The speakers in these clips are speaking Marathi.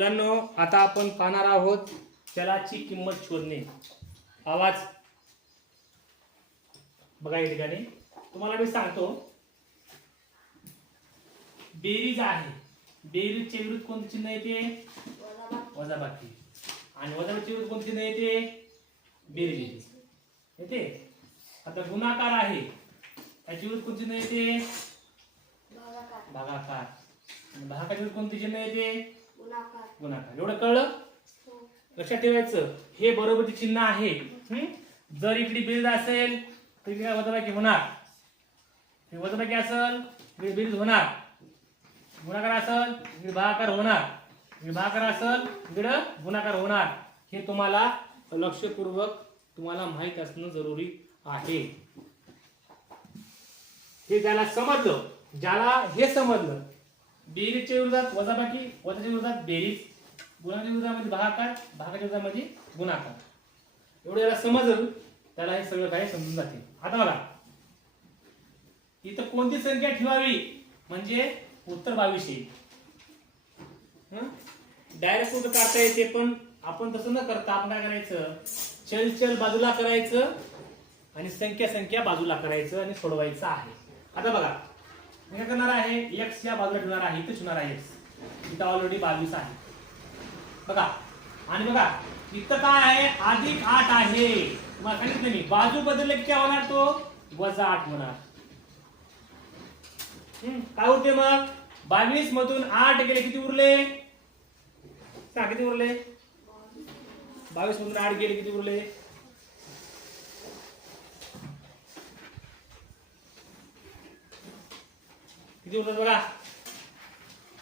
मुलांनो आता आपण पाहणार आहोत चलाची किंमत शोधणे. आवाज. बघा या ठिकाणी. तुम्हाला मी सांगतो. बेरीज आहे. बेरीजचे विरुद्ध कोणते चिन्ह येते? वजाबाकी. आणि वजाबाकीच्या विरुद्ध कोणते चिन्ह येते? बेरीज येते. आता गुणाकार आहे. त्याची विरुद्ध कोणते चिन्ह येते? भागाकार. आणि भागाकार विरुद्ध कोणते चिन्ह येते? गुणाकार. एवढं कळलं? लक्षात ठेवायचं. हे बरोबरचे चिन्ह आहे. हं? जर इकडे बेरीज असेल तर इकडे वजाबाकी होणार? हे वजाबाकी असेल इकडे बेरीज होणार. गुणाकार असेल इकडे भागाकार होणार. इकडे भागाकार असेल इकडे गुणाकार होणार. हे तुम्हाला लक्षपूर्वक तुम्हाला माहीत असणं जरुरी आहे. हे ज्याला समजलं ज्याला हे समजलं बेरीजच्या विरोधात वजाबाकी वजाच्या विरोधात बेरीज गुणाच्या विरोधामध्ये भागाकार भागाच्या विरोधामध्ये गुणाकार. एवढं याला समजलं त्याला हे सगळं काही समजून जाते. आता बघा इथं कोणती संख्या ठेवावी? म्हणजे उत्तर बावीस येईल. डायरेक्ट उत्तर काढता येते पण आपण तसं न करता आपण काय करायचं? चल चल बाजूला करायचं आणि संख्या संख्या बाजूला करायचं आणि सोडवायचं आहे. आता बघा मी काय करणार आहे एक्स या बाजूला ठेवणार आहे इथं ठेवणार आहे एक्स इथं ऑलरेडी बावीस आहे. बघा. आणि बघा इथं काय आहे? अधिक आठ आहे. तुम्हाला सांगितलं मी बाजू बदलले की काय होणार तो? वजा आठ होणार. हम्म, काय होते मग? बावीस मधून आठ गेले किती उरले? किती उरले? बावीस मधून आठ गेले किती उरले? किती उरले बघा.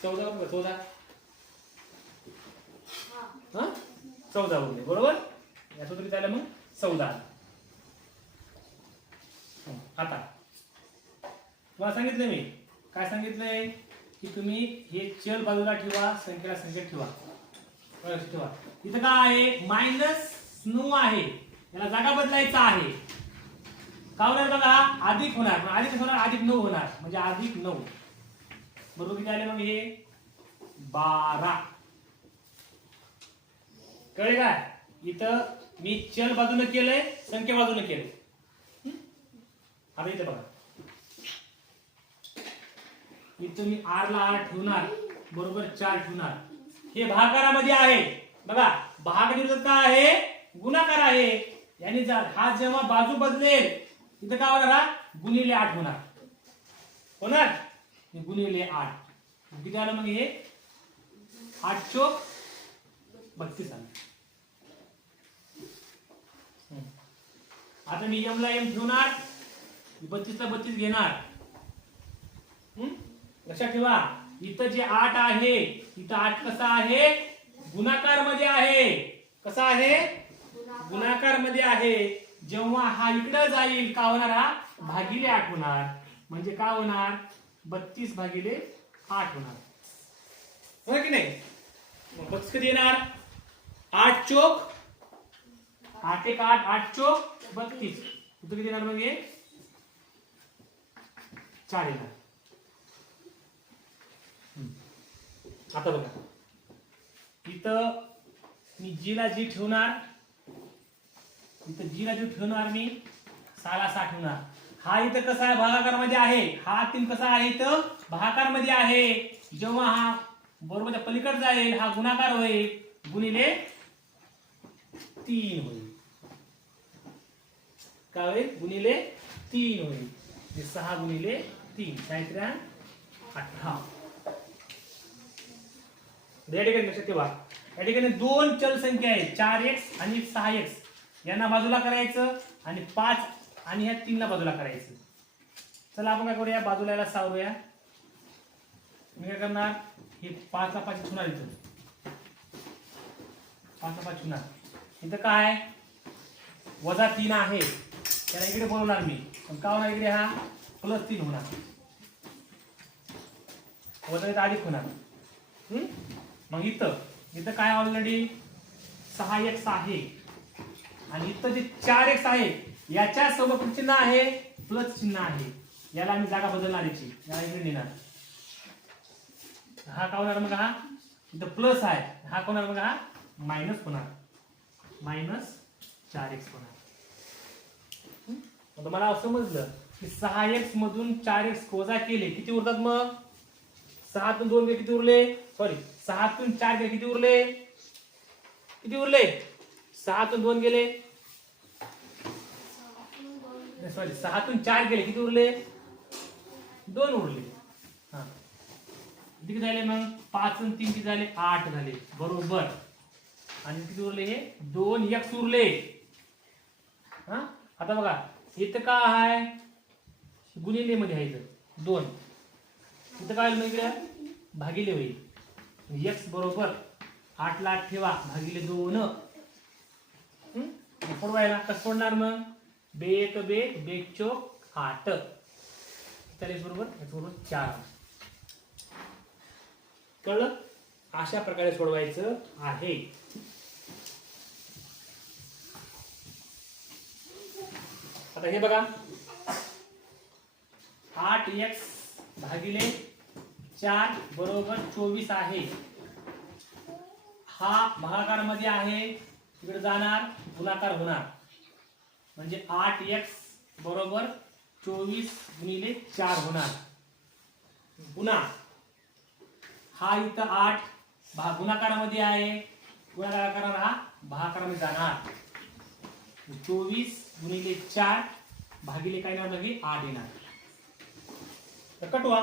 चौदा बघा चौदा. हा? चौदा उरले बरोबर? याचं तरी झालं मग चौदा. हो, आता. तुम्हाला सांगितलं मी. काय सांगितलंय? की तुम्ही हे चल बाजूला ठेवा संख्येला संख्येत ठेवा. ठेवा. इथं काय आहे? मायनस नऊ आहे. याला जागा बदलायचा आहे. का होणार बघा? अधिक होणार. अधिक होणार? अधिक नऊ होणार. म्हणजे अधिक नऊ. बरोबर किती आले मग हे? बारा. कळले काय? इथं मी चल बाजूने केलंय संख्या बाजूने केलंय. आता इथं बघा. इथं मी आर ला आर ठेवणार बरोबर चार ठेवणार. हे भागाकारामध्ये आहे. बघा भाग विरोधात काय आहे? गुणाकार आहे. यांनी जर हा जेव्हा बाजू बदलेल इथं काय होणार गुणिले आठ होणार. होणार? हे गुणिले आठ. किती आलं मग हे? आठ चोक बत्तीस आलं. आता मी एमला एम ठेवणार. बत्तीसला बत्तीस घेणार. लक्षात ठेवा. इथं जे आठ आहे इथं आठ कसा आहे? गुणाकारमध्ये आहे. कसा आहे? गुणाकारमध्ये आहे. जेव्हा हा इकडं जाईल का होणार हा? भागिले आठ होणार. म्हणजे का होणार? बत्तीस भागिले आठ होणार. हो की नाही? मग बत्तीस कधी येणार? आठ चोक. आठ एक आठ आठ चोक बत्तीस. इथं किती येणार मग हे? चार येणार. आता बघा. इथं मी जीला जी ठेवणार. इथं जीला जी ठेवणार मी साला सहा हा इथं कसा आहे? भागाकारमध्ये आहे. हा तीन कसा आहे इथं? भागाकारमध्ये आहे. जेव्हा हा बरोबरच्या पलीकडे जाईल हा गुणाकार होईल. गुणिले तीन होईल. काय होईल? गुणिले तीन होईल. सहा गुणिले तीन. काय त्र्या अठरा. या ठिकाणी लक्षात ठेवा. या ठिकाणी दोन चल संख्या आहेत. चार एक्स आणि एक सहा एक्स यांना बाजूला करायचं आणि पाच आणि ह्या तीनला बाजूला करायचं. चला आपण काय करूया? बाजूला याला सावरूया. मी काय करणार? हे पाचला पाच ठेवणार इथं. पाचला पाच ठेवणार इथं काय? वजा तीन आहे. त्याला इकडे बोलवणार मी. पण का होणार इकडे हा? प्लस तीन होणार. वजा इथं अधिक होणार. हम्म? मग इथं. इथं काय ऑलरेडी सहा एक्स आहे. आणि इथं जे चार एक्स आहे याच्या समोर चिन्ह आहे प्लस चिन्ह आहे. याला आम्ही जागा बदलणार याची. याला इकडे नेणार. हा का होणार मग हा? इथं प्लस आहे. हा कोणार मग हा? मायनस होणार. मायनस चार एक्स होणार. हं? मला असं समजलं की सहा एक्स मधून चार एक्स वजा केले किती उरतात मग? सहातून दोन किती उरले? सॉरी सहातून चार किती उरले? किती उरले? सहातून दोन गेले. सॉरी सहातून चार गेले किती उरले? दोन उरले. हा. किती झाले मग? पाच आणि तीन किती झाले आठ झाले. बरोबर. आणि किती उरले हे? दोन एक उरले. हा? आता बघा इथं का आहे? गुणिले मध्ये आहे इथं. दोन. इथं काय मग इकडे? भागिले होईल. एक्स बरोबर. आठ ला आठ ठेवा. भागिले दोन. सोडवायला. कसं सोडणार मग? बेक बे बेक चोक आठ चाळीस बरोबर बरोबर चार. कळलं? अशा प्रकारे सोडवायचं आहे. आता हे बघा. आठ एक्स भागिले चार बरोबर चोवीस आहे. हा भागाकारमध्ये आहे. तिकडे जाणार गुणाकार होणार. म्हणजे आठ एक्स बरोबर चोवीस गुणिले चार होणार. पुन्हा हा इथं आठ भा गुणाकारामध्ये आहे. गुणाकार करणार हा भाकारामध्ये जाणार. चोवीस गुणिले चार भागिले काय येणार लगे आठ येणार. तर कटवा.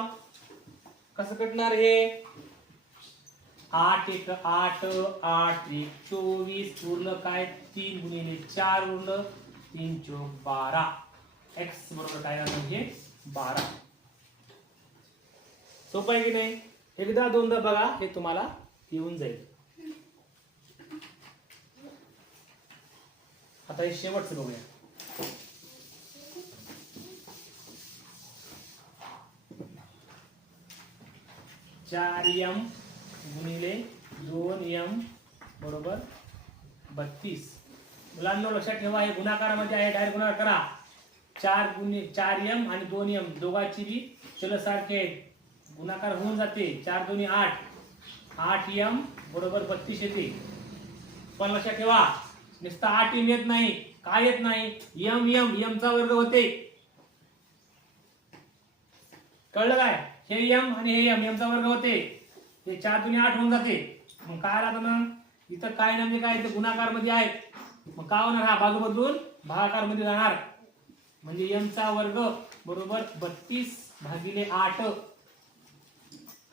कसं कटणार हे? आठ एक आठ आठ एक चोवीस उरलं काय? तीन गुणिले चार उरलं तीन चोक बारा. एक्स बरोबर काय म्हणजे बारा. सोपं आहे की नाही? एकदा दोनदा बघा हे तुम्हाला येऊन जाईल. आता हे शेवटचं बघूया. चार एम गुणिले दोन एम बरोबर बत्तीस. मुलांना लक्षात ठेवा हे गुणाकारामध्ये आहे. डायरेक्ट गुणाकार करा. चार गुणे चार एम आणि दोन एम दोघांची बी चल सारखे आहेत. गुणाकार होऊन जाते. चार दोन्ही आठ. आठ एम बरोबर बत्तीस येते. पण लक्षात ठेवा नुसतं आठ एम येत नाही. काय येत नाही? यम यम यमचा वर्ग होते. कळलं काय? हे यम आणि हे यम यमचा वर्ग होते. हे चार दोन्ही आठ होऊन जाते. मग काय आला ना इथं काय म्हणजे काय? इथं गुणाकारमध्ये आहेत. मग काय होणार हा? बाजू बदलून भागाकारमध्ये जाणार. म्हणजे यमचा वर्ग बरोबर बत्तीस भागिले आठ.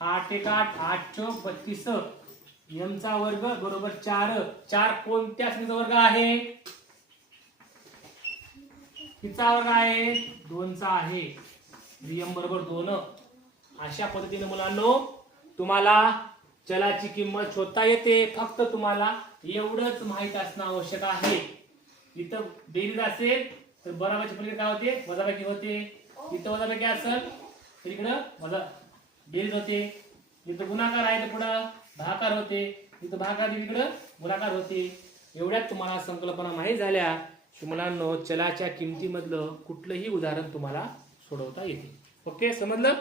आठ एक आठ आठ चौक बत्तीस. यमचा वर्ग बरोबर चार. चार कोणत्या संख्येचा वर्ग आहे? किचा वर्ग आहे? दोनचा आहे. एम बरोबर दोन. अशा पद्धतीने मुलांनो तुम्हाला चलाची किंमत शोधता येते. फक्त तुम्हाला एवढंच माहीत असणं आवश्यक आहे. इथं बेरीज असेल तर बराबरची पलीकडे काय होते? वजाबाकी होते. इथं वजाबाकी असेल तर इकडं वजा बेरीज होते. इथं गुणाकार आहे तर पुढं भाकार होते. इथं भाकार इकडं गुणाकार होते. एवढ्यात तुम्हाला संकल्पना माहीत झाल्या. की मुलांनो चलाच्या किमतीमधलं कुठलंही उदाहरण तुम्हाला सोडवता येते. ओके? समजलं?